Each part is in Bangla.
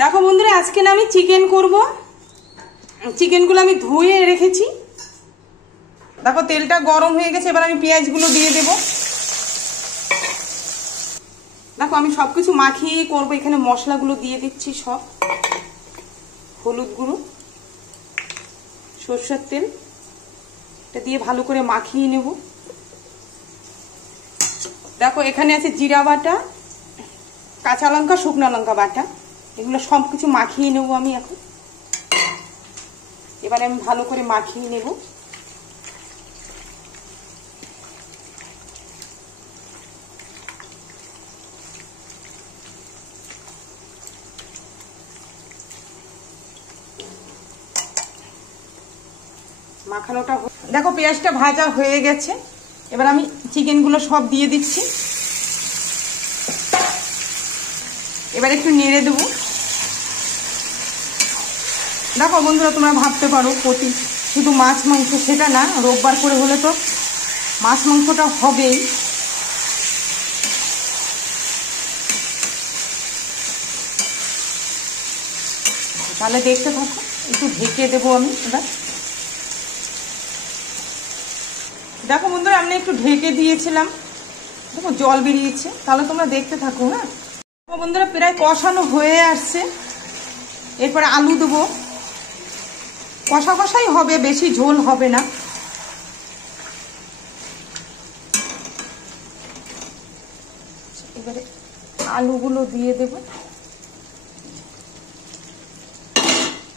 দেখো বন্ধুরা, আজকে না আমি চিকেন করব। চিকেনগুলো আমি ধুয়ে রেখেছি। দেখো তেলটা গরম হয়ে গেছে, এবার আমি পেঁয়াজগুলো দিয়ে দেব। দেখো আমি সবকিছু মাখিয়ে করব। এখানে মশলাগুলো দিয়ে দিচ্ছি সব। হলুদ গুঁড়ো, সরষের তেল, এটা দিয়ে ভালো করে মাখিয়ে নেব। দেখো এখানে আছে জিরা বাটা, কাঁচা লঙ্কা, শুকনো লঙ্কা বাটা, এগুলো সব কিছু মাখিয়ে নেব আমি এখন। এবারে আমি ভালো করে মাখিয়ে নেব। মাখানোটা দেখো পেঁয়াজটা ভাজা হয়ে গেছে। এবার আমি চিকেনগুলো সব দিয়ে দিচ্ছি। এবার একটু নেড়ে দেবো। দেখো বন্ধুরা, তোমরা ভাবতে পারো প্রতি শুধু মাছ মাংস, সেটা না, রোববার করে হলে তো মাছ মাংসটা হবেই। তাহলে দেখতে থাকো, একটু ঢেকে দেবো আমি এবার। দেখো বন্ধুরা, আমি একটু ঢেকে দিয়েছিলাম, দেখো জল বেরিয়েছে। তাহলে তোমরা দেখতে থাকো। হ্যাঁ বন্ধুরা, প্রায় কষানো হয়ে আসছে। এরপরে আলু দেবো। কষা কষাই হবে, বেশি ঝোল হবে না। এবারে আলুগুলো দিয়ে দেব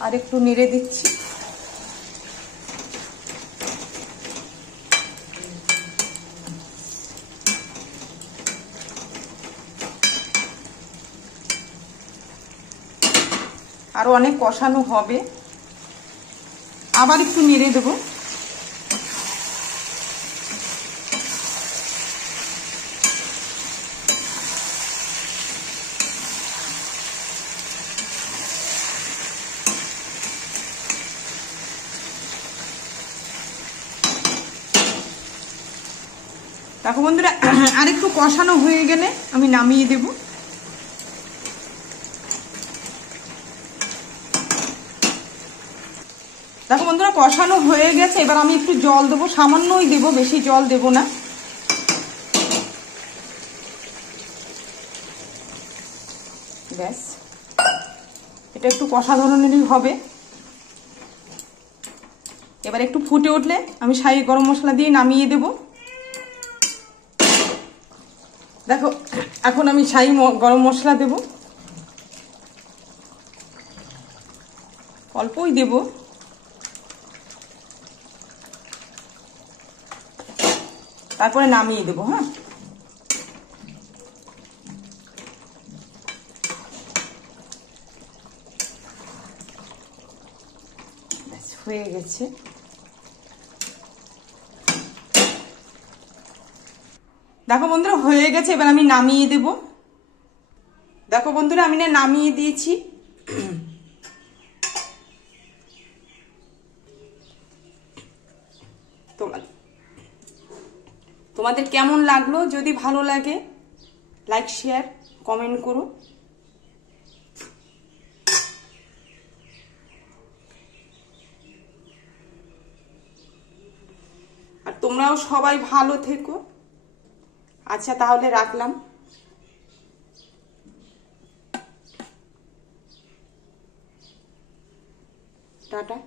আর একটু নেড়ে দিচ্ছি। আরো অনেক কষানো হবে, আবার একটু নেড়ে দেব। দেখো বন্ধুরা, আরেকটু কষানো হয়ে গেলে আমি নামিয়ে দেব। দেখো বন্ধুরা, কষানো হয়ে গেছে। এবার আমি একটু জল দেবো, সামান্যই দেবো, বেশি জল দেব না। ব্যাস, এটা একটু কষা ধরনেরই হবে। এবার একটু ফুটে উঠলে আমি শাহি গরম মশলা দিয়ে নামিয়ে দেব। দেখো এখন আমি শাহি গরম মশলা দেব, অল্পই দেব। তারপরে নামিয়ে দেবো। হ্যাঁ, হয়ে গেছে। দেখো বন্ধুরা, হয়ে গেছে। এবার আমি নামিয়ে দেব। দেখো বন্ধুরা, আমি না নামিয়ে দিয়েছি। তোমাদের কেমন লাগলো? যদি ভালো লাগে লাইক, শেয়ার, কমেন্ট করো। আর তোমরাও সবাই ভালো থেকো। আচ্ছা তাহলে রাখলাম। টাটা।